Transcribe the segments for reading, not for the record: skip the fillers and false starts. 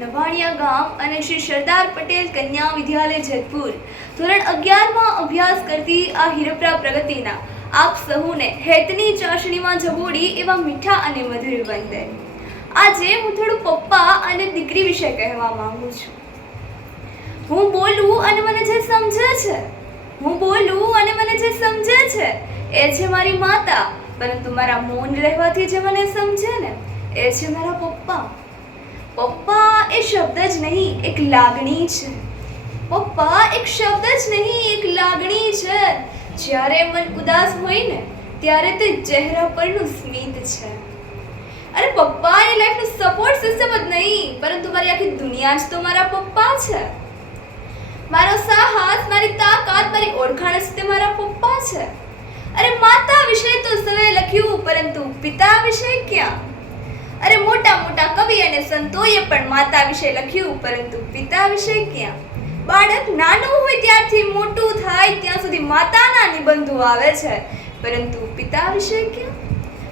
નવાણિયા ગામ અને શ્રી સરદાર પટેલ કન્યા વિદ્યાલય જેતપુર ધોરણ 11માં અભ્યાસ કરતી આ હિરપરા પ્રગતિના આપ સહુને હેતની ચાસણીમાં જબોડી એવા મીઠા અને મધુર વંદન. આજે હું થોડું પપ્પા અને દીકરી વિશે કહેવા માંગુ છું. હું બોલું અને મને જે સમજે છે એ છે મારી માતા, પરંતુ મારા મૌન રહેવાથી જે મને સમજે ને એ છે મારા પપ્પા. પપ્પા એ શબ્દ જ નહીં, એક લાગણી છે. પપ્પા એક શબ્દ જ નહીં, એક લાગણી છે. જ્યારે મન ઉદાસ હોય ને ત્યારે તે ચહેરા પરનું સ્મિત છે. અરે પપ્પા એ લાઈફનું સપોર્ટ સિસ્ટમ જ નહીં, પરંતુ મારી આખી દુનિયા જ તો મારા પપ્પા છે. મારો સાહસ, મારી તાકાત, મારી ઓળખાણ જ તે મારા પપ્પા છે. અરે માતા વિશે તો સવે લખ્યું, પરંતુ પિતા વિશે ક્યાં? અરે મોટા મોટા કવિ અને સંતોએ પણ માતા વિશે લખ્યું, પરંતુ પિતા વિશે ક્યાં? બાળક નાનું હોય ત્યારથી મોટું થાય ત્યાં સુધી માતાના નિબંધો આવે છે, પરંતુ પિતા વિશે ક્યાં?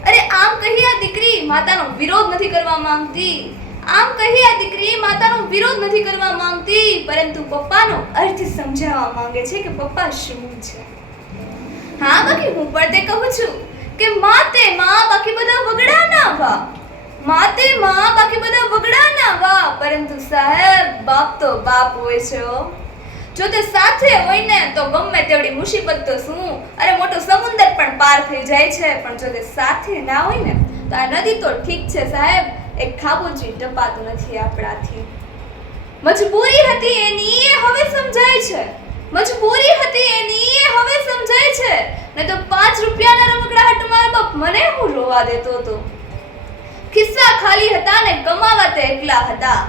અરે આમ કહી આ દીકરી માતાનો વિરોધ નથી કરવા માંગતી, પરંતુ પપ્પાનો અર્થ સમજાવવા માંગે છે કે પપ્પા શું છે. હા, બાકી હું પણ તે કહું છું કે માતે માં બાકી બધા વગડા ના વા, પરંતુ સાહેબ બાપ તો બાપ હોય છે. જો તે સાથે હોય ને તો ગમે તેવડી મુસીબત તો શું, અરે મોટો સમુદ્ર પણ પાર થઈ જાય છે. પણ જો તે સાથે ના હોય ને તો આ નદી તો ઠીક છે સાહેબ, એક ખાબોચી ટપાતું નથી આપણાથી. મજબૂરી હતી એની એ હવે સમજાય છે, ને તો 5 રૂપિયાના રમકડા હાટુ મારો બાપ મને હું રોવા દેતો હતો. ખિસ્સા ખાલી હતા ને કમાવા તે એકલા હતા,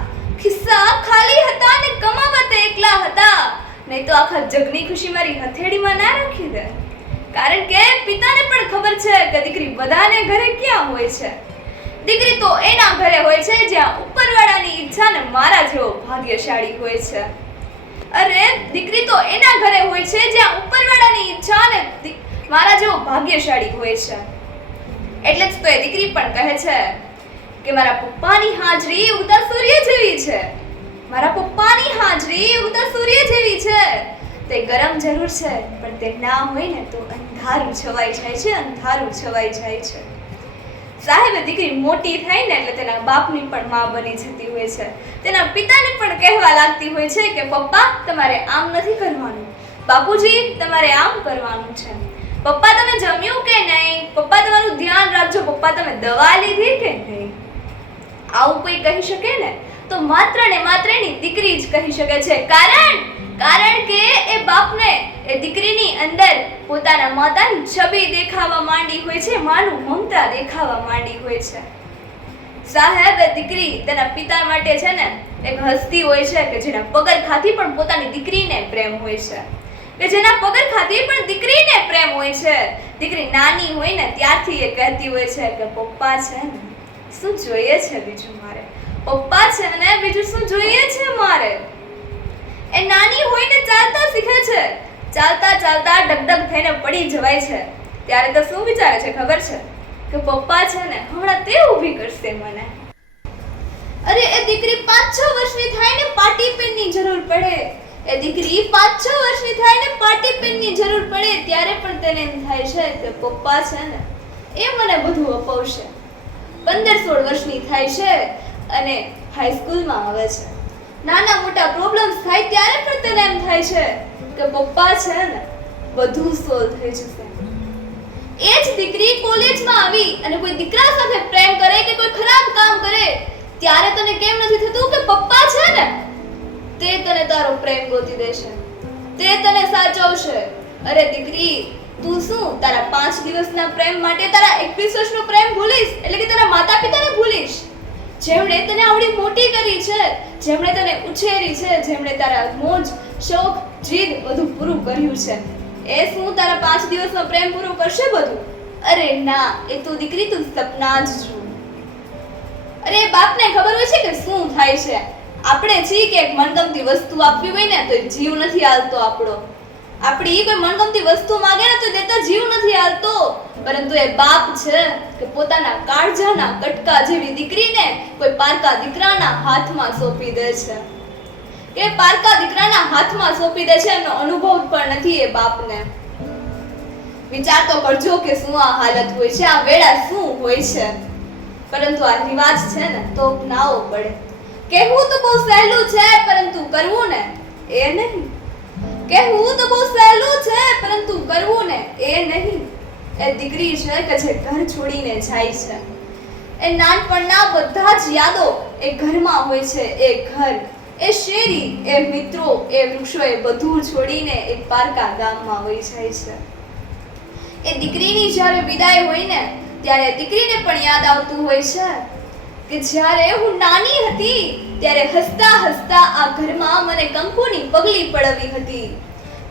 નહીં તો આખા જગની ખુશી મારી હથેળીમાં ના રાખી દે. કારણ કે પિતાને પણ ખબર છે કે દીકરી બધાને ઘરે ક્યાં હોય છે. દીકરી તો એના ઘરે હોય છે જ્યાં ઉપરવાળાની ઈચ્છા ને મારા જેવો ભાગ્યશાળી હોય છે. અરે દીકરી તો એના ઘરે હોય છે જ્યાં ઉપરવાળાની ઈચ્છા ને મારા જેવો ભાગ્યશાળી હોય છે. એટલે જ તો એ દીકરી પણ કહે છે કે મારા પપ્પાની હાજરી ઉગતા સૂર્ય જેવી છે. તે ગરમ જરૂર છે, પણ તે ના હોય ને તો અંધારું છવાઈ જાય છે. સાહેબ દીકરી મોટી થાય ને એટલે તેના બાપની પણ માં બની જતી હોય છે. તેના પિતાને પણ કહેવા લાગતી હોય છે કે પપ્પા તમારે આમ નથી કરવાનું, બાપુજી તમારે આમ કરવાનું છે. પપ્પા તમે જમ્યું કે નહીં? પપ્પા તમારું ધ્યાન રાખજો. પપ્પા તમે દવા લીધી કે નહીં? આવું કોઈ કહી શકે ને તો માત્ર ને માત્ર એની દીકરી જ કહી શકે છે. કારણ કે એ બાપને એ દીકરીની અંદર પોતાના માતાની છબી દેખાવા માંડી હોય છે, માનું મમતા દેખાવા માંડી હોય છે. સાહેબ દીકરી તેના પિતા માટે છે ને એક હસ્તી હોય છે કે જેના પગરખાથી પણ પોતાની દીકરીને પ્રેમ હોય છે, દીકરી નાની હોય ને ત્યારથી એ કહેતી હોય છે કે પપ્પા છે ને શું જોઈએ છે બીજું મારે, પપ્પા છે ને બીજું શું જોઈએ છે મારે. એ નાની હોય ને ચાલતા શીખે છે, ચાલતા ડગડગ થઈને પડી જવાય છે ત્યારે તો શું વિચારે છે ખબર છે કે પપ્પા છે ને હમણાં તે ઊભી કરશે મને. અરે એ દીકરી 5-6 વર્ષની થાય ને પાટી પેનની જરૂર પડે, ત્યારે પણ તેને એમ થાય છે કે પપ્પા છે ને એ મને બધું અપાવશે. 15-16 વર્ષની થાય છે અને હાઈસ્કૂલમાં આવે છે. નાના મોટા પ્રોબ્લેમ્સ થાય ત્યારે પણ તેને એમ થાય છે કે પપ્પા છે ને બધું સોલ્વ થઈ જશે. એ જ દીકરી કોલેજમાં આવી અને કોઈ દીકરા સાથે પ્રેમ કરે કે કોઈ ખરાબ કામ કરે ત્યારે તને કેમ નથી થતું કે પપ્પા છે ને તે તને તારો પ્રેમ ગોતી દેશે, તે તને સાચવશે. અરે દીકરી તું શું તારા 5 દિવસના પ્રેમ માટે તારા 21 વર્ષનો પ્રેમ ભૂલીશ? એટલે કે તારા માતા પિતાને ભૂલીશ જેમણે તને આવડી મોટી કરી છે, જેમણે તને ઉછેરી છે, જેમણે તારા મોજ શોખ જીદ બધું પૂરું કર્યું છે. એ શું તારા 5 દિવસનો પ્રેમ પૂરો કરશે બધું? અરે ના, એ તું દીકરી તું સપના જ જો. અરે બાપને ખબર હોય છે કે શું થાય છે. આપણે છીએ કે એક મનગમતી વસ્તુ આપવી હોય ને તો જીવ નથી હાલતો આપણો. આપણી કોઈ મનગમતી વસ્તુ માંગે ને તો દેતા જીવ નથી હાલતો. પરંતુ એ બાપ છે કે પોતાના કાળજાના કટકા જેવી દીકરીને કોઈ પારકા દીકરાના હાથમાં સોંપી દે છે, કે પારકા દીકરાના હાથમાં સોંપી દે છે એનો અનુભવ પણ નથી એ બાપને. વિચાર તો કરજો કે શું આ હાલત હોય છે, આ વેળા શું હોય છે. પરંતુ આ રિવાજ છે ને તો અપનાવવો પડે. કહેવું તો બહુ સહેલું છે પરંતુ કરવું ને એ નહીં. કહેવું તો બહુ સહેલું છે પરંતુ કરવું ને એ નહીં. એ દીકરી છે કે જે ઘર છોડીને જાય છે. એ નાનપણના બધા જ યાદો એ ઘરમાં હોય છે. એ ઘર, એ શેરી, એ મિત્રો, એ વૃક્ષો, એ બધું છોડીને એક પારકા ગામમાં વહી જાય છે. એ દીકરીની જ્યારે વિદાય હોય ને ત્યારે દીકરીને પણ યાદ આવતું હોય છે કે જ્યારે હું નાની હતી ત્યારે હસતા હસતા આ ઘરમાં મને કંકુની પગલી પડાવી હતી.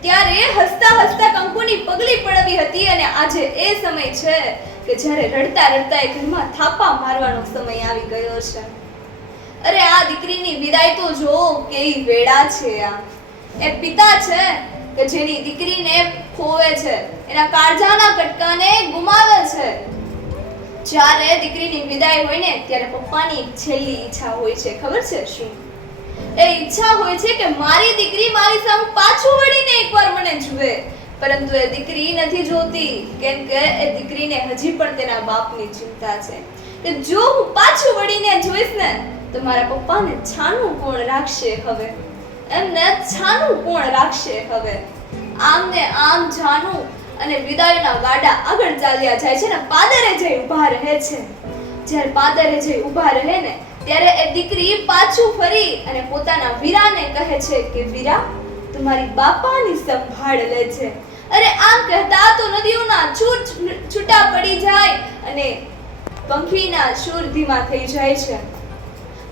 ત્યારે હસતા હસતા કંકુની પગલી પડાવી હતી અને આજે એ સમય છે કે જ્યારે રડતા રડતા એ ઘરમાં થાપા મારવાનો સમય આવી ગયો છે. અરે આ દીકરીની વિદાય તો જો કેવી વેળા છે. આ એ પિતા છે કે જેની દીકરીને ખોવે છે, એના કાળજાના કટકાને ગુમાવે છે. જ્યારે દીકરીની વિદાય હોય ને ત્યારે પપ્પાની એક છેલ્લી ઈચ્છા હોય છે. ખબર છે શું? એ ઈચ્છા હોય છે કે મારી દીકરી મારી સામે પાછું વળીને એકવાર મને જુએ. પરંતુ એ દીકરી નથી જોતી, કેમ કે એ દીકરીને હજી પણ તેના બાપની ચિંતા છે કે જો હું પાછું વળીને જોઈશ ને તો મારા પપ્પાને છાનું કોણ રાખશે હવે, એમને છાનું કોણ રાખશે હવે. આમ ને આમ જાનું અને વિદાયના ગાડા આગળ ચાલ્યા જાય છે ને પાદરે જઈ ઊભા રહે છે. જ્યારે પાદરે જઈ ઊભા રહે ને ત્યારે એ દીકરી પાછું ફરી અને પોતાના વીરાને કહે છે કે વીરા, તમારી બાપાની સંભાળ લેજે. અરે આમ કહેતા તો નદીઓના છૂટા પડી જાય અને પંખીના સૂર ધીમા થઈ જાય છે.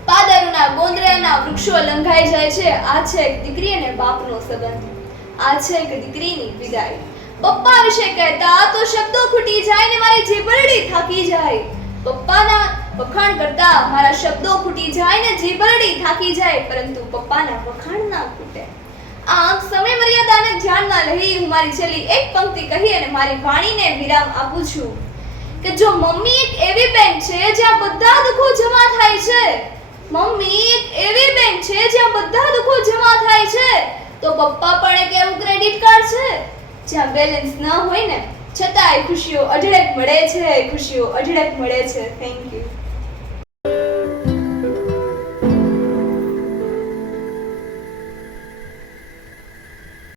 પાદરના ગોંદરાના વૃક્ષો લંઘાઈ જાય છે. આ છે એક દીકરી અને બાપનો સંબંધ. આ છે એક દીકરીની વિદાય. પપ્પા વિશે કહેતા તો શબ્દો ખૂટી જાય ને મારી જીભરડી થાકી જાય. પપ્પાના વખાણ કરતા મારા શબ્દો ખૂટી જાય ને જીભરડી થાકી જાય, પરંતુ પપ્પાના વખાણ ના ખૂટે. આમ સમય મર્યાદાને ધ્યાનમાં લઈ હું મારી છેલ્લી એક પંક્તિ કહી અને મારી વાણીને વિરામ આપું છું કે જો મમ્મી એક એવી બેન છે જ્યાં બધા દુઃખો જમા થાય છે, મમ્મી એક એવી બેન છે જ્યાં બધા દુઃખો જમા થાય છે, તો પપ્પા પણ એક એવું ક્રેડિટ કાર્ડ છે જ્યાં બેલેન્સ ન હોય ને છતાંય ખુશીઓ અઢળક મળે છે, ખુશીઓ અઢળક મળે છે. Thank you.